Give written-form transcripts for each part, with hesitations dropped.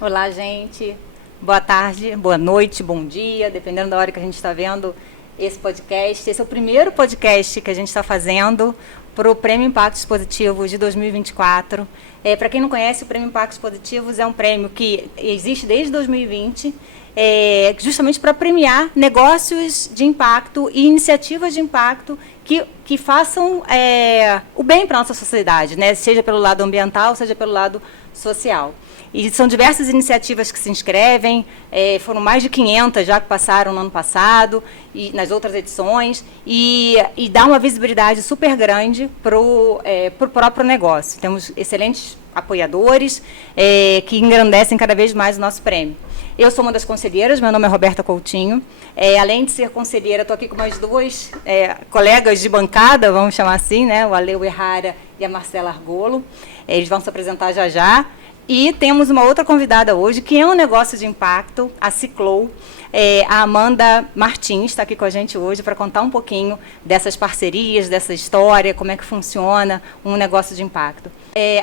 Olá, gente. Boa tarde, boa noite, bom dia, dependendo da hora que a gente está vendo esse podcast. Esse é o primeiro podcast que a gente está fazendo para o Prêmio Impactos Positivos de 2024. Para quem não conhece, o Prêmio Impactos Positivos é um prêmio que existe desde 2020, justamente para premiar negócios de impacto e iniciativas de impacto que façam o bem para a nossa sociedade, né? Seja pelo lado ambiental, seja pelo lado social. E são diversas iniciativas que se inscrevem, foram mais de 500 já que passaram no ano passado, e nas outras edições, e dá uma visibilidade super grande para o próprio negócio. Temos excelentes apoiadores que engrandecem cada vez mais o nosso prêmio. Eu sou uma das conselheiras, meu nome é Roberta Coutinho. Além de ser conselheira, estou aqui com mais duas colegas de bancada, vamos chamar assim, né? O Aleu Errara e a Marcela Argolo. Eles vão se apresentar já já. E temos uma outra convidada hoje, que é um negócio de impacto, a Ciclow. A Amanda Martins está aqui com a gente hoje para contar um pouquinho dessas parcerias, dessa história, como é que funciona um negócio de impacto.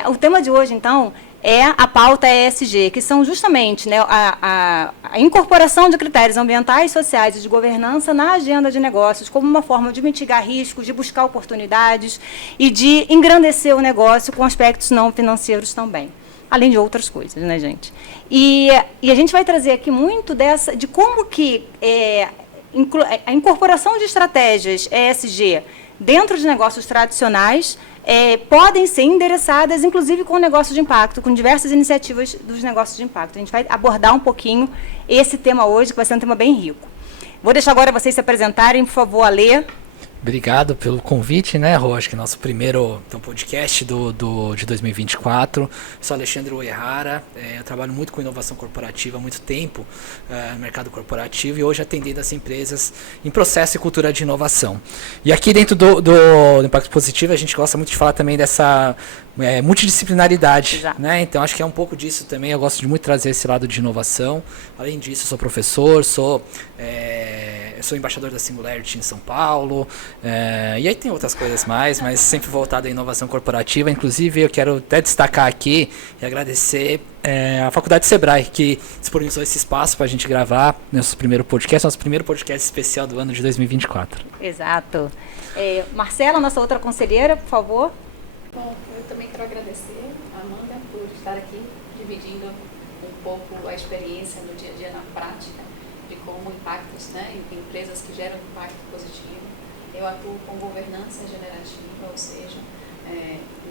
O tema de hoje, então, é a pauta ESG, que são justamente, né, a incorporação de critérios ambientais, sociais e de governança na agenda de negócios, como uma forma de mitigar riscos, de buscar oportunidades e de engrandecer o negócio com aspectos não financeiros também. Além de outras coisas, né, gente? E a gente vai trazer aqui muito de como que a incorporação de estratégias ESG dentro de negócios tradicionais podem ser endereçadas, inclusive com o negócio de impacto, com diversas iniciativas dos negócios de impacto. A gente vai abordar um pouquinho esse tema hoje, que vai ser um tema bem rico. Vou deixar agora vocês se apresentarem, por favor, Alê. Obrigado pelo convite, né, Rô? Acho que é nosso primeiro podcast de 2024. Eu sou Alexandre Uehara, eu trabalho muito com inovação corporativa há muito tempo no mercado corporativo e hoje atendendo as empresas em processo e cultura de inovação. E aqui dentro do Impacto Positivo a gente gosta muito de falar também dessa multidisciplinaridade, né? Então acho que é um pouco disso também, eu gosto de muito trazer esse lado de inovação. Além disso, eu sou professor, sou embaixador da Singularity em São Paulo, e aí tem outras coisas mais, mas sempre voltado à inovação corporativa. Inclusive, eu quero até destacar aqui e agradecer a Faculdade Sebrae, que disponibilizou esse espaço para a gente gravar nosso primeiro podcast especial do ano de 2024. Exato. Marcela, nossa outra conselheira, por favor. Bom, eu também quero agradecer a Amanda por estar aqui dividindo um pouco a experiência no dia a dia na prática de como impactos, né, em empresas que geram impacto positivo. Eu atuo com governança generativa, ou seja,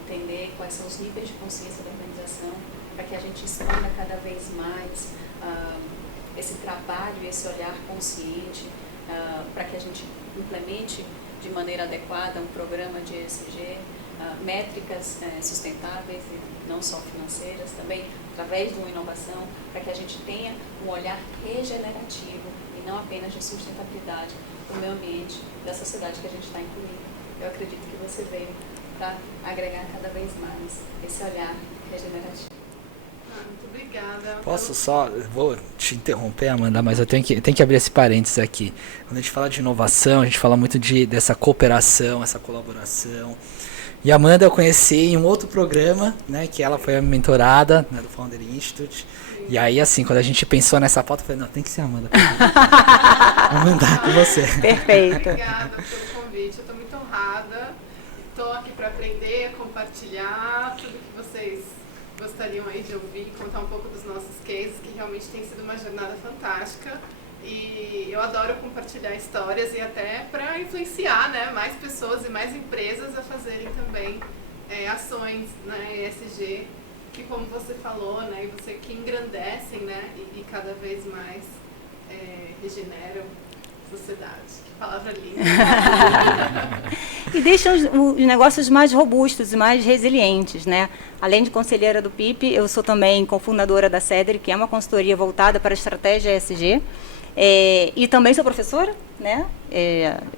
entender quais são os níveis de consciência da organização para que a gente expanda cada vez mais esse trabalho, esse olhar consciente, para que a gente implemente de maneira adequada um programa de ESG, métricas sustentáveis e não só financeiras, também através de uma inovação, para que a gente tenha um olhar regenerativo e não apenas de sustentabilidade do meio ambiente, da sociedade que a gente está incluindo. Eu acredito que você veio para agregar cada vez mais esse olhar regenerativo. Muito obrigada. Vou te interromper, Amanda, mas eu tenho que abrir esse parênteses aqui. Quando a gente fala de inovação, a gente fala muito dessa cooperação, essa colaboração. E a Amanda eu conheci em um outro programa, né, que ela foi a mentorada, né, do Founder Institute. E aí, assim, quando a gente pensou nessa pauta, eu falei, não, tem que ser a Amanda. Vou mandar com você. Perfeito. Obrigada pelo convite, eu estou muito honrada. Estou aqui para aprender, compartilhar tudo que vocês gostariam aí de ouvir, contar um pouco dos nossos cases, que realmente tem sido uma jornada fantástica. E eu adoro compartilhar histórias e até para influenciar, né, mais pessoas e mais empresas a fazerem também ações na ESG, que como você falou, né, e você que engrandecem, né, e cada vez mais regeneram a sociedade. Que palavra linda! E deixam os negócios mais robustos e mais resilientes, né? Além de conselheira do PIP, eu sou também cofundadora da CEDRI, que é uma consultoria voltada para a estratégia ESG. E também sou professora, né?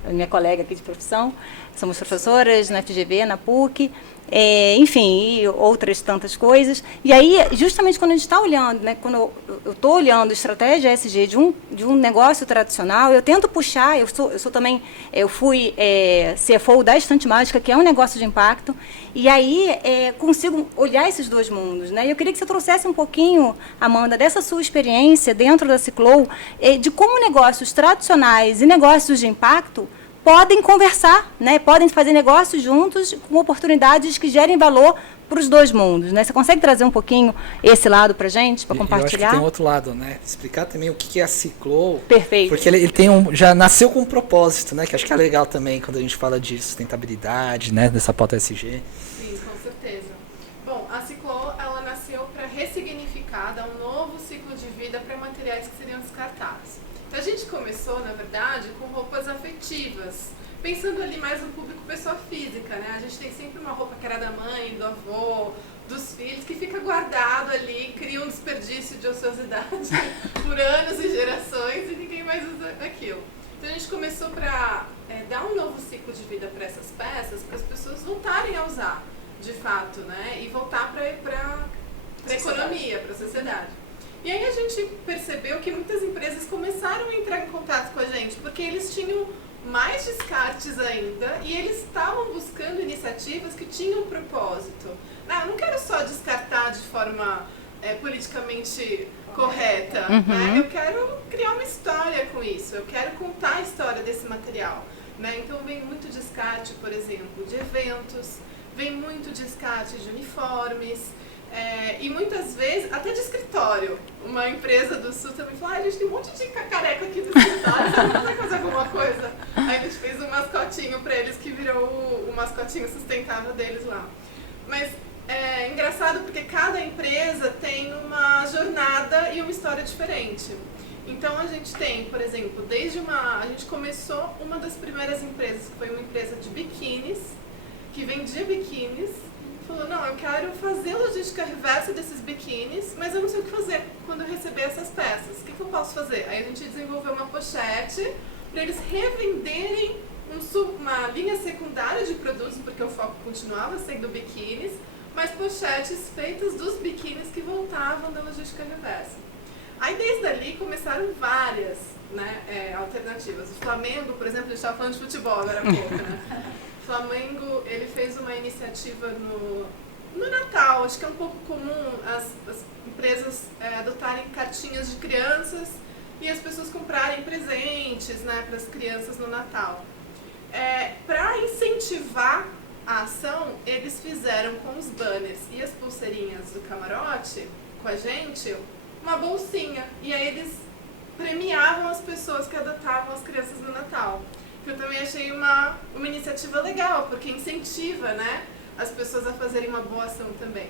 Minha colega aqui de profissão. somos professoras na FGV, na PUC, enfim, e outras tantas coisas. E aí, justamente quando a gente está olhando, né, quando eu estou olhando estratégia ESG de um negócio tradicional, eu tento puxar, eu sou também, eu fui CFO da Estante Mágica, que é um negócio de impacto, e aí consigo olhar esses dois mundos, né? E eu queria que você trouxesse um pouquinho, Amanda, dessa sua experiência dentro da Ciclow, de como negócios tradicionais e negócios de impacto podem conversar, né? Podem fazer negócios juntos com oportunidades que gerem valor para os dois mundos, né? Você consegue trazer um pouquinho esse lado para a gente, para compartilhar? Eu acho que tem outro lado, né? Explicar também o que é a Ciclow. Perfeito. Porque ele tem já nasceu com um propósito, né? Que acho que é legal também quando a gente fala de sustentabilidade, né? Dessa pauta ESG. Sim, com certeza. Bom, a Ciclow, ela nasceu para ressignificar, dar um novo ciclo de vida para materiais que seriam descartados. Então, a gente começou, na verdade, com roupas afetivas, pensando ali mais no público pessoa física, né? A gente tem sempre uma roupa que era da mãe, do avô, dos filhos, que fica guardado ali, cria um desperdício de ociosidade por anos e gerações e ninguém mais usa aquilo. Então, a gente começou para dar um novo ciclo de vida para essas peças, para as pessoas voltarem a usar, de fato, né? E voltar para a economia, para a sociedade. E aí a gente percebeu que muitas empresas começaram a entrar em contato com a gente, porque eles tinham mais descartes ainda e eles estavam buscando iniciativas que tinham um propósito. Não, eu não quero só descartar de forma politicamente correta, né? Eu quero criar uma história com isso, eu quero contar a história desse material, né? Então vem muito descarte, por exemplo, de eventos, vem muito descarte de uniformes, e muitas vezes, até de escritório. Uma empresa do Sul também falou, a gente tem um monte de careca aqui no escritório, você não consegue fazer alguma coisa? Aí a gente fez um mascotinho para eles que virou o mascotinho sustentável deles lá. Mas é engraçado porque cada empresa tem uma jornada e uma história diferente. Então a gente tem, por exemplo, a gente começou uma das primeiras empresas, que foi uma empresa de biquínis, que vendia biquínis, falou, não, eu quero fazer logística reversa desses biquínis, mas eu não sei o que fazer quando eu receber essas peças. O que eu posso fazer? Aí a gente desenvolveu uma pochete para eles revenderem uma linha secundária de produtos, porque o foco continuava sendo biquínis, mas pochetes feitas dos biquínis que voltavam da logística reversa. Aí desde ali começaram várias, né, alternativas. O Flamengo, por exemplo, a gente estava falando de futebol agora há pouco, né? O Flamengo, ele fez uma iniciativa no Natal. Acho que é um pouco comum as empresas adotarem cartinhas de crianças e as pessoas comprarem presentes, né, para as crianças no Natal. Para incentivar a ação, eles fizeram com os banners e as pulseirinhas do camarote, com a gente, uma bolsinha. E aí eles premiavam as pessoas que adotavam as crianças no Natal. Que eu também achei uma iniciativa legal, porque incentiva, né, as pessoas a fazerem uma boa ação também.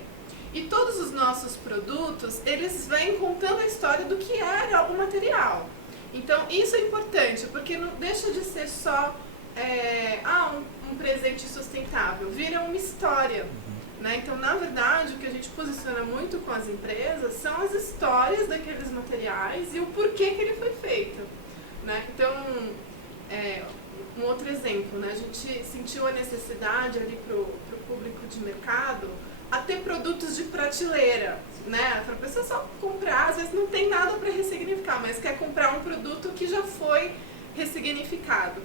E todos os nossos produtos, eles vêm contando a história do que era o material. Então, isso é importante, porque não deixa de ser só um presente sustentável, vira uma história. Né? Então, na verdade, o que a gente posiciona muito com as empresas são as histórias daqueles materiais e o porquê que ele foi feito. Né? Então, um outro exemplo, né? A gente sentiu a necessidade ali para o público de mercado a ter produtos de prateleira, né? Para a pessoa só comprar, às vezes não tem nada para ressignificar, mas quer comprar um produto que já foi ressignificado.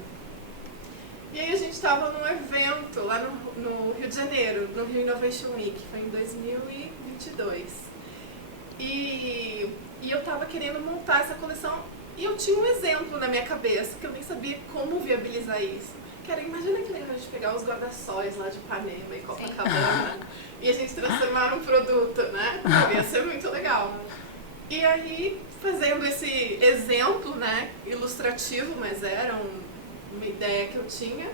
E aí a gente estava num evento lá no Rio de Janeiro, no Rio Innovation Week, foi em 2022. E eu estava querendo montar essa coleção e eu tinha um exemplo na minha cabeça, que eu nem sabia como viabilizar isso. Que era, imagina que legal a gente pegar os guarda-sóis lá de Ipanema e Copacabana e a gente transformar num produto, né? Ia ser muito legal. E aí, fazendo esse exemplo, né, ilustrativo, mas era uma ideia que eu tinha,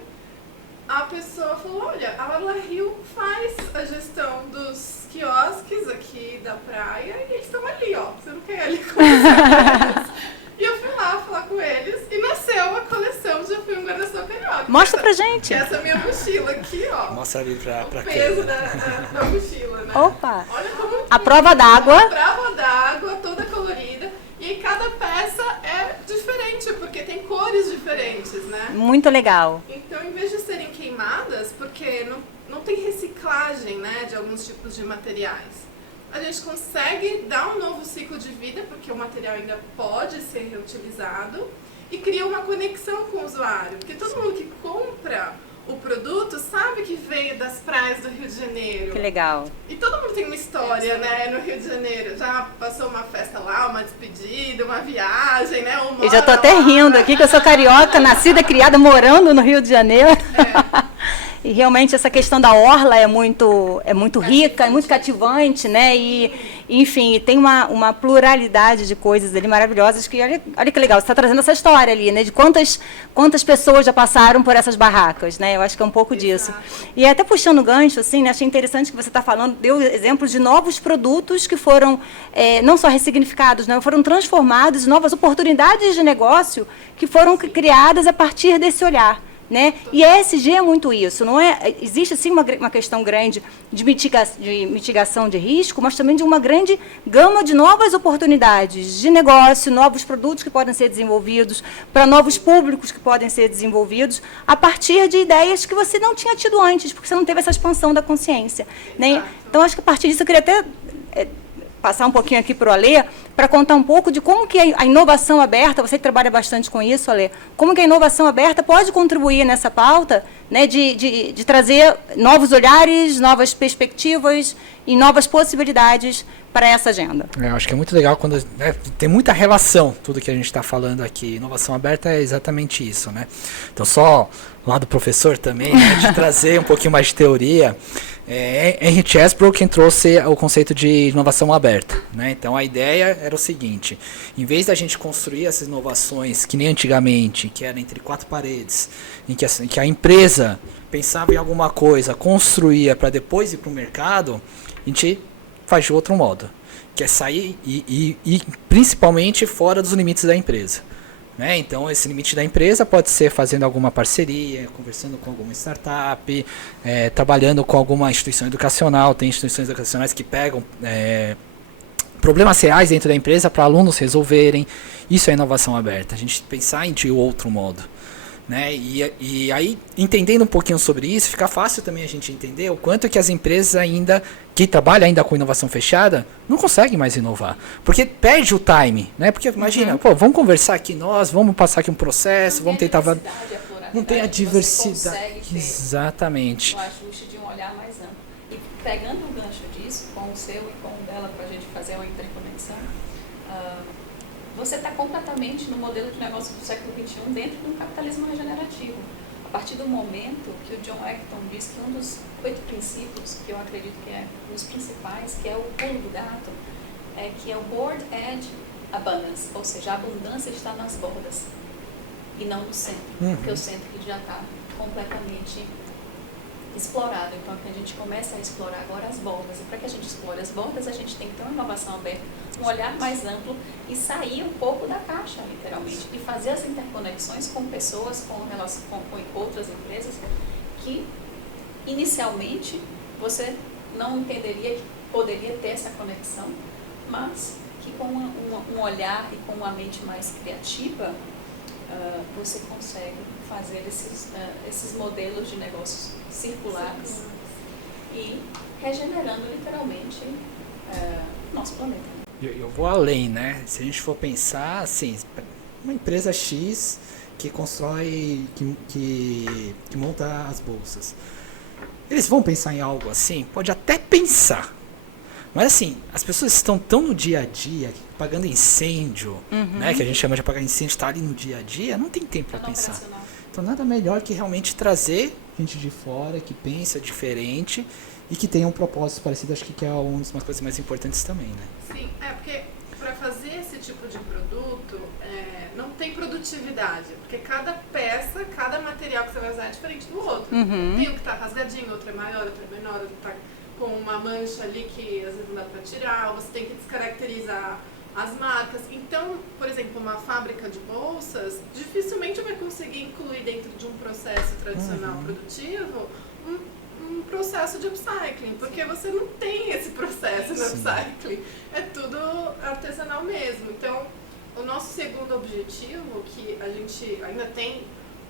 a pessoa falou, olha, a Orla Rio faz a gestão dos quiosques aqui da praia e eles estão ali, ó, você não quer ir ali com eles? E eu fui lá falar com eles e nasceu uma coleção de um guarda-sol carioca. Mostra pra gente. Essa minha mochila aqui, ó. Mostra ali pra o peso da mochila, né? Opa! Olha como a prova d'água. A prova d'água, toda colorida. E cada peça é diferente, porque tem cores diferentes, né? Muito legal. Então, em vez de serem queimadas, erradas porque não tem reciclagem, né, de alguns tipos de materiais. A gente consegue dar um novo ciclo de vida, porque o material ainda pode ser reutilizado, e cria uma conexão com o usuário, porque todo mundo que compra o produto sabe que veio das praias do Rio de Janeiro. Que legal. E todo mundo tem uma história, né, no Rio de Janeiro. Já passou uma festa lá, uma despedida, uma viagem, né? Eu já tô até rindo aqui, que eu sou carioca, nascida, criada, morando no Rio de Janeiro. E realmente essa questão da orla é muito rica, é muito cativante, né? E, enfim, tem uma pluralidade de coisas ali maravilhosas que, olha que legal, você está trazendo essa história ali, né? De quantas pessoas já passaram por essas barracas, né? Eu acho que é um pouco disso. E até puxando o gancho, assim, né? Achei interessante que você está falando, deu exemplos de novos produtos que foram não só ressignificados, né? Foram transformados em novas oportunidades de negócio que foram criadas a partir desse olhar. Né? E a ESG é muito isso, não é? Existe sim uma questão grande de mitigação de risco, mas também de uma grande gama de novas oportunidades de negócio, novos produtos que podem ser desenvolvidos, para novos públicos que podem ser desenvolvidos, a partir de ideias que você não tinha tido antes, porque você não teve essa expansão da consciência. Né? Então, acho que a partir disso eu queria até passar um pouquinho aqui para o Alê, para contar um pouco de como que a inovação aberta, você que trabalha bastante com isso, Alê, como que a inovação aberta pode contribuir nessa pauta, né, de trazer novos olhares, novas perspectivas e novas possibilidades para essa agenda. Eu acho que é muito legal quando tem muita relação, tudo que a gente está falando aqui. Inovação aberta é exatamente isso, né? Então, só lá do professor também, né, de trazer um pouquinho mais de teoria. Henry Chesbrough quem trouxe o conceito de inovação aberta, né? Então a ideia era o seguinte: em vez da gente construir essas inovações que nem antigamente, que era entre quatro paredes, em que a empresa pensava em alguma coisa, construía para depois ir para o mercado, a gente faz de outro modo, que é sair e principalmente fora dos limites da empresa. Né? Então, esse limite da empresa pode ser fazendo alguma parceria, conversando com alguma startup, trabalhando com alguma instituição educacional. Tem instituições educacionais que pegam problemas reais dentro da empresa para alunos resolverem. Isso é inovação aberta, a gente pensar de outro modo. Né? E aí, entendendo um pouquinho sobre isso, fica fácil também a gente entender o quanto que as empresas ainda, que trabalham ainda com inovação fechada, não conseguem mais inovar. Porque perde o time, né? Porque imagina, vamos conversar aqui nós, vamos passar aqui um processo, vamos tentar... Não tem a diversidade. Exatamente. O ajuste de um olhar mais amplo. E pegando o gancho disso, com o seu e com o dela, para a gente fazer uma interconexão, você está completamente no modelo de negócio do século XXI dentro de um capitalismo regenerativo. A partir do momento que o John Acton diz que um dos 8 princípios, que eu acredito que é um dos principais, que é o pulo do gato, que é o board edge abundance, ou seja, a abundância está nas bordas e não no centro, porque o centro já está completamente explorado. Então, que a gente começa a explorar agora as bordas. E para que a gente explore as bordas, a gente tem que ter uma inovação aberta, um olhar mais amplo e sair um pouco da caixa, literalmente, e fazer as interconexões com pessoas, com outras empresas que, inicialmente, você não entenderia que poderia ter essa conexão, mas que com um olhar e com uma mente mais criativa, você consegue fazer esses modelos de negócios circulares e regenerando literalmente nosso planeta. Eu vou além, né? Se a gente for pensar, assim, uma empresa X que constrói, que monta as bolsas. Eles vão pensar em algo assim? Pode até pensar. Mas assim, as pessoas estão tão no dia a dia, apagando incêndio, né? Que a gente chama de apagar incêndio, está ali no dia a dia, não tem tempo para pensar. Operacional. Então nada melhor que realmente trazer gente de fora, que pensa diferente e que tenha um propósito parecido, acho que é uma das coisas mais importantes também, né? Sim, porque para fazer esse tipo de produto, não tem produtividade, porque cada peça, cada material que você vai usar é diferente do outro. Tem um que está rasgadinho, outro é maior, outro é menor, outro está com uma mancha ali que às vezes não dá para tirar, você tem que descaracterizar as marcas. Então, por exemplo, uma fábrica de bolsas dificilmente vai conseguir incluir dentro de um processo tradicional produtivo um processo de upcycling, porque você não tem esse processo no upcycling, é tudo artesanal mesmo. Então, o nosso segundo objetivo, que a gente ainda tem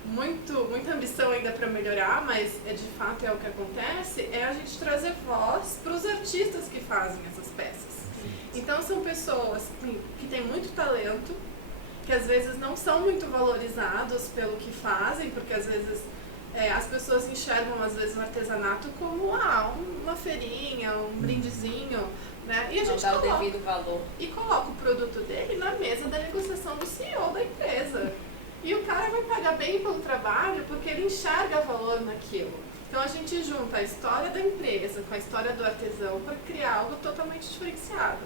muita ambição ainda para melhorar, mas de fato é o que acontece, é a gente trazer voz para os artistas que fazem essas peças. Então são pessoas que têm muito talento, que às vezes não são muito valorizados pelo que fazem, porque às vezes as pessoas enxergam às vezes o artesanato como uma feirinha, um brindezinho, né? E a gente dá o devido valor. E coloca o produto dele na mesa da negociação do CEO da empresa. E o cara vai pagar bem pelo trabalho porque ele enxerga valor naquilo. Então a gente junta a história da empresa com a história do artesão para criar algo totalmente diferenciado.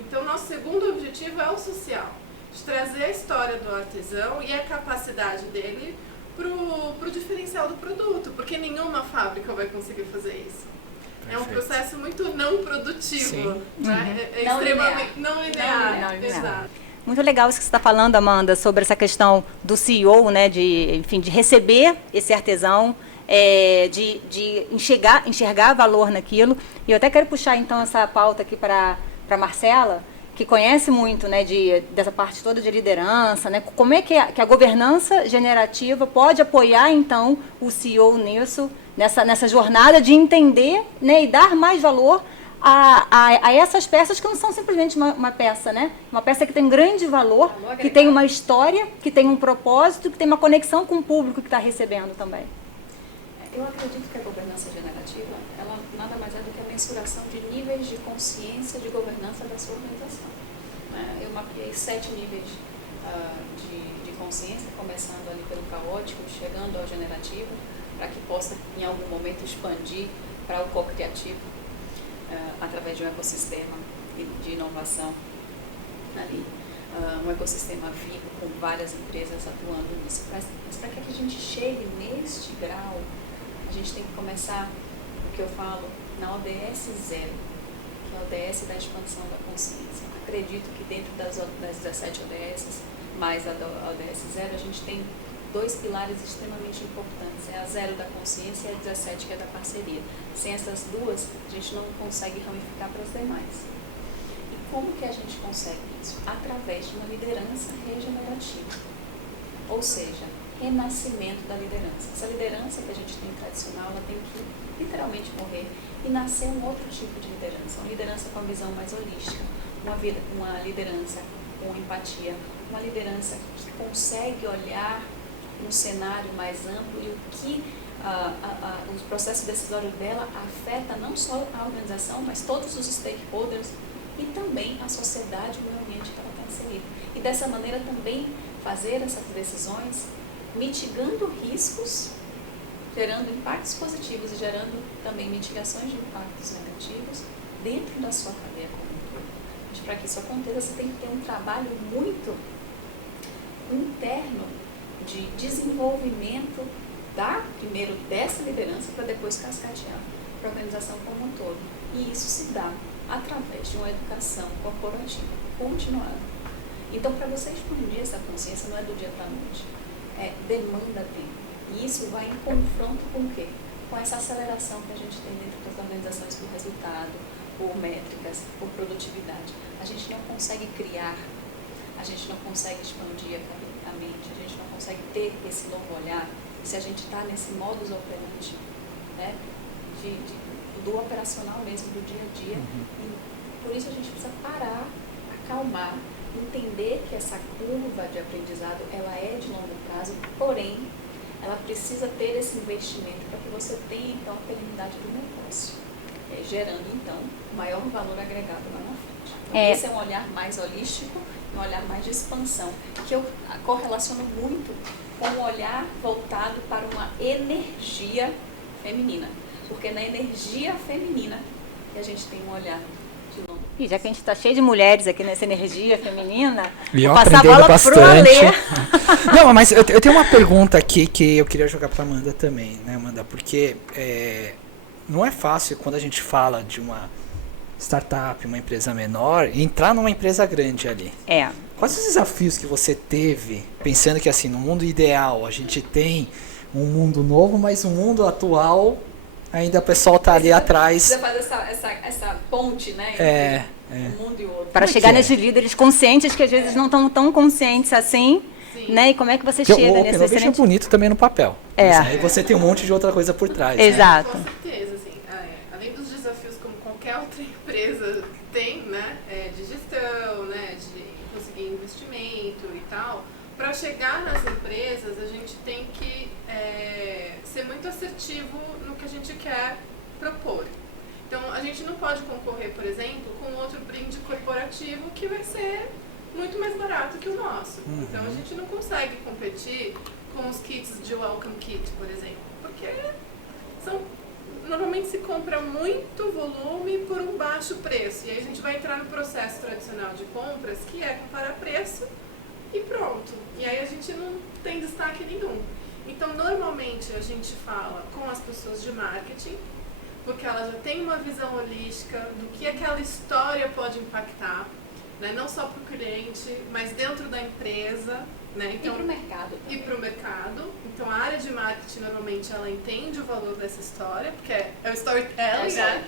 Então nosso segundo objetivo é o social, de trazer a história do artesão e a capacidade dele pro diferencial do produto, porque nenhuma fábrica vai conseguir fazer isso. Perfeito. É um processo muito não produtivo, né? É não extremamente não linear. Exato. Muito legal isso que você está falando, Amanda, sobre essa questão do CEO, né, de receber esse artesão, de enxergar valor naquilo. E eu até quero puxar, então, essa pauta aqui para a Marcela, que conhece muito, né, dessa parte toda de liderança, né? Como é que a governança generativa pode apoiar, então, o CEO nisso, nessa jornada de entender, né, e dar mais valor a essas peças que não são simplesmente uma peça, né? Uma peça que tem grande valor, que tem uma história, que tem um propósito, que tem uma conexão com o público que está recebendo também. Eu acredito que a governança generativa, ela nada mais é do que a mensuração de níveis de consciência de governança da sua organização. Eu mapeei 7 níveis de consciência, começando ali pelo caótico, chegando ao generativo, para que possa, em algum momento, expandir para o co-criativo, através de um ecossistema de inovação ali. Um ecossistema vivo, com várias empresas atuando nisso. Mas para que a gente chegue neste grau, a gente tem que começar o que eu falo na ODS 0, que é a ODS da expansão da consciência. Acredito que dentro das 17 ODSs, mais a ODS 0, a gente tem 2 pilares extremamente importantes. É a 0 da consciência e a 17, que é da parceria. Sem essas duas, a gente não consegue ramificar para as demais. E como que a gente consegue isso? Através de uma liderança regenerativa. Ou seja, renascimento da liderança. Essa liderança que a gente tem tradicional, ela tem que literalmente morrer e nascer um outro tipo de liderança. Uma liderança com a visão mais holística, uma liderança com empatia, uma liderança que consegue olhar um cenário mais amplo e o que o processo decisório dela afeta não só a organização, mas todos os stakeholders e também a sociedade, o meio ambiente que ela está inserida. E dessa maneira também fazer essas decisões mitigando riscos, gerando impactos positivos e gerando também mitigações de impactos negativos dentro da sua cadeia como um todo. Mas para que isso aconteça, você tem que ter um trabalho muito interno de desenvolvimento primeiro dessa liderança para depois cascatear para a organização como um todo. E isso se dá através de uma educação corporativa continuada. Então, para você expandir essa consciência, não é do dia para a noite, demanda tempo. E isso vai em confronto com o quê? Com essa aceleração que a gente tem dentro das organizações por resultado, por métricas, por produtividade. A gente não consegue criar, a gente não consegue expandir a mente, a gente não consegue ter esse novo olhar se a gente está nesse modus operandi, né? Do operacional mesmo, do dia a dia. E por isso a gente precisa parar, acalmar, entender que essa curva de aprendizado ela é de longo prazo, porém ela precisa ter esse investimento para que você tenha então a perenidade do negócio, gerando então maior valor agregado lá na frente. Então, esse é um olhar mais holístico, um olhar mais de expansão, que eu correlaciono muito com um olhar voltado para uma energia feminina, porque na energia feminina que a gente tem um olhar de longo. E já que a gente está cheio de mulheres aqui nessa energia feminina, vou passar a bola bastante. pro Alê. Não, mas eu tenho uma pergunta aqui que eu queria jogar para Amanda também, né, Amanda? Porque não é fácil quando a gente fala de uma startup, uma empresa menor, entrar numa empresa grande ali. Quais os desafios que você teve, pensando que assim, no mundo ideal a gente tem um mundo novo, mas o mundo atual ainda o pessoal tá ali atrás. Precisa fazer essa ponte, né? Entre um mundo e o outro. Para chegar nesses líderes conscientes que às vezes não estão tão conscientes assim, né? E como é que você Que chega o nesse Open Innovation é excelente... bonito também no papel. É. Mas aí você tem um monte de outra coisa por trás. Exato. Com certeza, assim, além dos desafios como qualquer outra empresa tem, né, de gestão, né, de conseguir investimento e tal, para chegar nas empresas a gente tem que ser muito assertivo no que a gente quer propor. Então a gente não pode concorrer, por exemplo, com outro brinde corporativo que vai ser muito mais barato que o nosso. Então a gente não consegue competir com os kits de Welcome Kit, por exemplo, porque normalmente se compra muito volume por um baixo preço. E aí a gente vai entrar no processo tradicional de compras, que é comparar preço e pronto. E aí a gente não tem destaque nenhum. Então normalmente a gente fala com as pessoas de marketing, porque elas já têm uma visão holística do que aquela história pode impactar, né? Não só para o cliente, mas dentro da empresa, né? Então, e para o mercado também. E para o mercado. Então a área de marketing normalmente ela entende o valor dessa história, porque é o storytelling, né?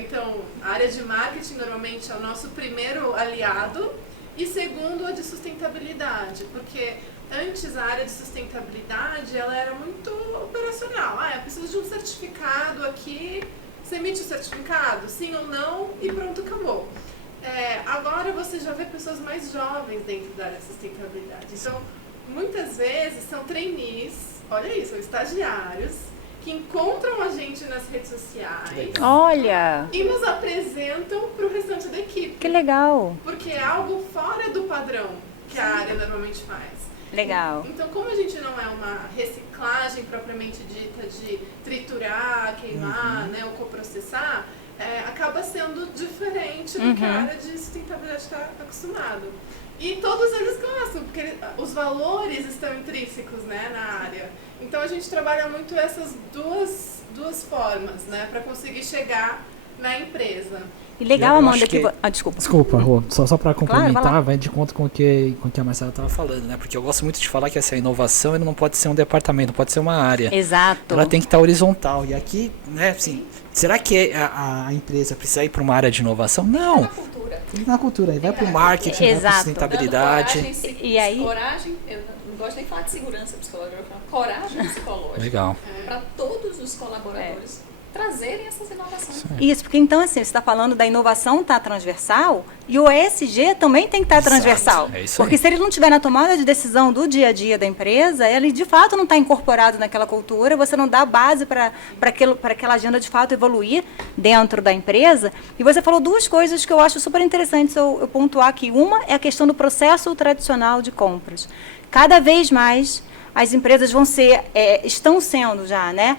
Então a área de marketing normalmente é o nosso primeiro aliado e segundo a de sustentabilidade, porque antes a área de sustentabilidade ela era muito operacional. Eu preciso de um certificado aqui, você emite o certificado, sim ou não, e pronto, acabou. Agora você já vê pessoas mais jovens dentro da área de sustentabilidade. Então, muitas vezes são trainees, olha isso, são estagiários, que encontram a gente nas redes sociais. Olha! E nos apresentam para o restante da equipe. Que legal! Porque é algo fora do padrão que a área normalmente faz. Legal. Então, como a gente não é uma reciclagem propriamente dita de triturar, queimar, né, ou coprocessar, acaba sendo diferente do que a área de sustentabilidade está acostumado. E todos eles gostam, porque os valores estão intrínsecos, né, na área. Então a gente trabalha muito essas duas formas, né, para conseguir chegar na empresa. E legal, Eu Amanda, acho que... desculpa. Desculpa, Rô, só para complementar, Claro, vai de conta com o que a Marcela estava falando, né? Porque eu gosto muito de falar que essa inovação não pode ser um departamento, não pode ser uma área. Exato. Ela tem que estar horizontal. E aqui, né, assim, será que a empresa precisa ir para uma área de inovação? Não. Na cultura. Tem na cultura, aí vai para o marketing, vai para a sustentabilidade. Coragem, E aí? Coragem, eu não gosto nem de falar de segurança psicológica, eu falo coragem psicológica. Legal. Para todos os colaboradores trazerem essas inovações. Isso, porque então assim, você está falando da inovação tá transversal e o ESG também tem que estar transversal. É isso porque aí. se ele não estiver na tomada de decisão do dia a dia da empresa, ele de fato não está incorporado naquela cultura, você não dá base para aquela agenda de fato evoluir dentro da empresa. E você falou duas coisas que eu acho super interessantes eu pontuar aqui. Uma é a questão do processo tradicional de compras. Cada vez mais as empresas estão sendo já, né,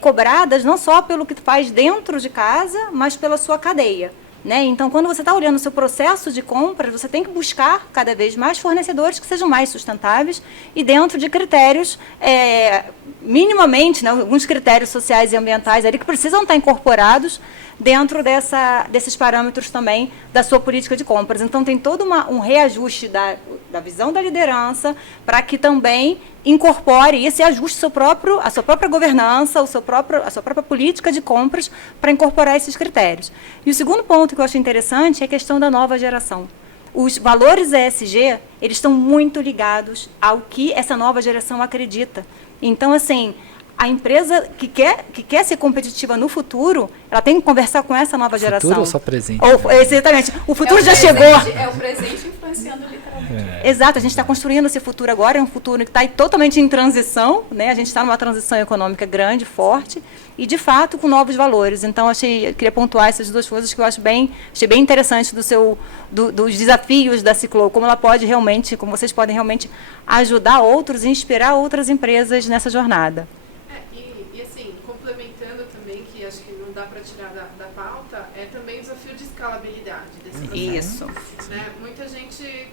cobradas não só pelo que faz dentro de casa, mas pela sua cadeia. Né? Então, quando você está olhando o seu processo de compras, você tem que buscar cada vez mais fornecedores que sejam mais sustentáveis e dentro de critérios, minimamente, né, alguns critérios sociais e ambientais ali que precisam estar incorporados dentro desses parâmetros também da sua política de compras. Então, tem todo um reajuste da visão da liderança para que também incorpore isso e ajuste a sua própria governança, a sua própria política de compras para incorporar esses critérios. E o segundo ponto que eu acho interessante é a questão da nova geração. Os valores ESG, eles estão muito ligados ao que essa nova geração acredita. Então, assim, a empresa que quer ser competitiva no futuro, ela tem que conversar com essa nova geração. Futuro ou só presente? Exatamente. O futuro já chegou. É o presente influenciando literalmente. Exato, a gente está construindo esse futuro agora, é um futuro que está totalmente em transição, né? A gente está numa transição econômica grande, forte, e de fato com novos valores. Então, eu queria pontuar essas duas coisas que eu achei bem interessante dos desafios da Ciclo, como ela pode realmente, como vocês podem realmente ajudar outros e inspirar outras empresas nessa jornada. E assim, complementando também, que acho que não dá para tirar da pauta, é também o desafio de escalabilidade desse processo. Isso. Né? Muita gente,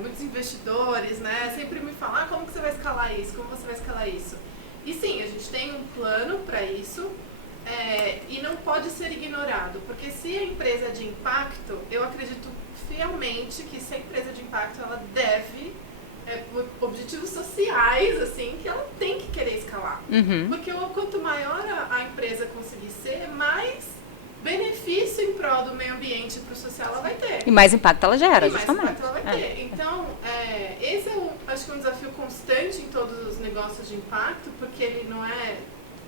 muitos investidores, né, sempre me falam, como que você vai escalar isso, como você vai escalar isso? E sim, a gente tem um plano para isso, e não pode ser ignorado, porque se a empresa é de impacto, eu acredito fielmente que se a empresa é de impacto, ela deve objetivos sociais, assim, que ela tem que querer escalar. Porque quanto maior a empresa conseguir ser, mais benefício em prol legal do meio ambiente para o social, ela vai ter. E mais impacto ela gera, E mais justamente. impacto ela vai ter. Então, esse é, acho que um desafio constante em todos os negócios de impacto, porque ele não é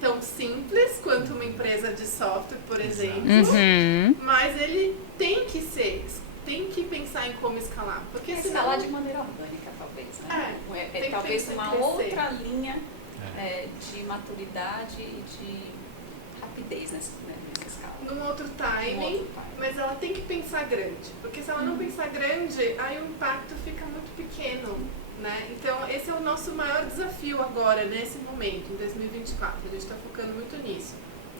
tão simples quanto uma empresa de software, por exemplo, mas ele tem que pensar em como escalar. Porque senão... Escalar de maneira orgânica, talvez, né? tem que Talvez crescer. uma outra linha de maturidade e de rapidez nessa escala. Num outro timing, mas ela tem que pensar grande. Porque se ela não pensar grande, aí o impacto fica muito pequeno, né? Então, esse é o nosso maior desafio agora, nesse momento, em 2024. A gente está focando muito nisso.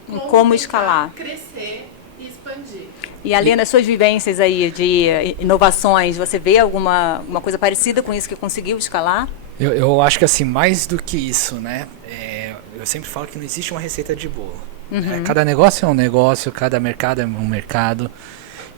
Em como tentar escalar. Crescer e expandir. E além das suas vivências aí de inovações, você vê alguma coisa parecida com isso que conseguiu escalar? Eu acho que assim, mais do que isso, né? Eu sempre falo que não existe uma receita de bolo. Cada negócio é um negócio, cada mercado é um mercado.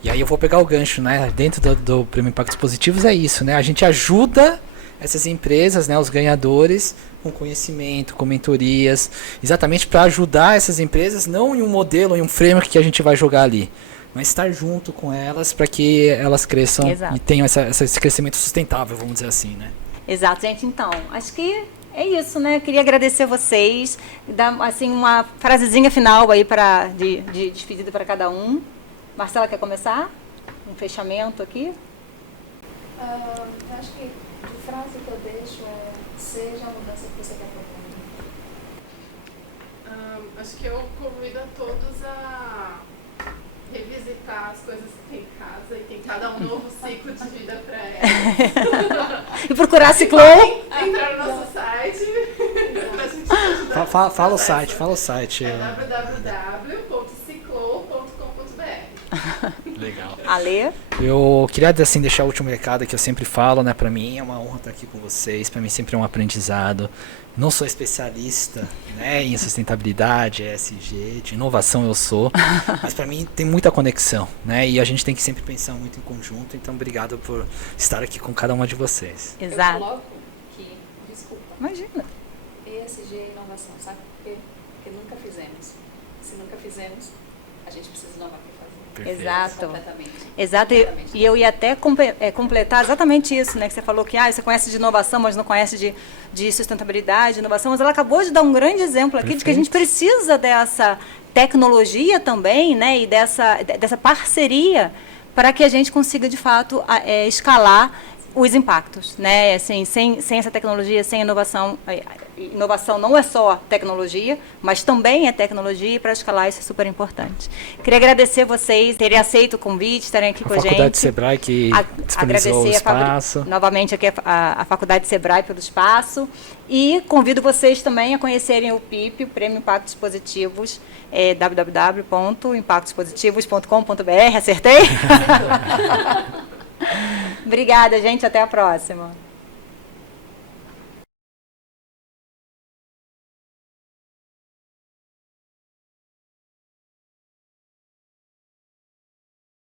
E aí eu vou pegar o gancho, né? Dentro do Prêmio Impactos Positivos é isso, né? A gente ajuda essas empresas, né, os ganhadores, com conhecimento, com mentorias, exatamente para ajudar essas empresas, não em um modelo, em um framework que a gente vai jogar ali, mas estar junto com elas para que elas cresçam e tenham esse crescimento sustentável, vamos dizer assim, né? Exato, gente. Então, acho que é isso, né? Queria agradecer a vocês, dar assim uma frasezinha final aí de despedida para cada um. Marcela, quer começar? Um fechamento aqui? Eu acho que a frase que eu deixo é: seja a mudança que você quer propor. Acho que eu convido a todos a revisitar as coisas que tem em casa e tentar dar um novo ciclo de vida para elas. E procurar a Ciclow. Entrar no nosso site pra gente ajudar. Fala o site. É www.ciclow.com.br. Legal. Ale? Eu queria assim deixar o último recado que eu sempre falo, né? Para mim é uma honra estar aqui com vocês. Para mim sempre é um aprendizado. Não sou especialista, né, em sustentabilidade, ESG, de inovação eu sou, mas para mim tem muita conexão, né? E a gente tem que sempre pensar muito em conjunto. Então obrigado por estar aqui com cada uma de vocês. Exato. Eu coloco que, desculpa, Imagina. ESG é inovação, sabe por quê? Porque nunca fizemos. Se nunca fizemos, a gente precisa inovar para fazer. Perfeito. Exato. Completamente. Exato, e eu ia até completar exatamente isso, né? Que você falou que você conhece de inovação, mas não conhece de sustentabilidade, de inovação, mas ela acabou de dar um grande exemplo aqui de que a gente precisa dessa tecnologia também, né? E dessa parceria para que a gente consiga, de fato, escalar os impactos, né? Assim, sem essa tecnologia, sem inovação, inovação não é só tecnologia, mas também é tecnologia, e para escalar isso é super importante. Queria agradecer vocês terem aceito o convite, estarem aqui com a gente. A Faculdade Sebrae que disponibilizou o espaço. Novamente aqui a Faculdade Sebrae pelo espaço, e convido vocês também a conhecerem o PIP, o Prêmio Impactos Positivos, www.impactospositivos.com.br. Acertei? Obrigada, gente. Até a próxima.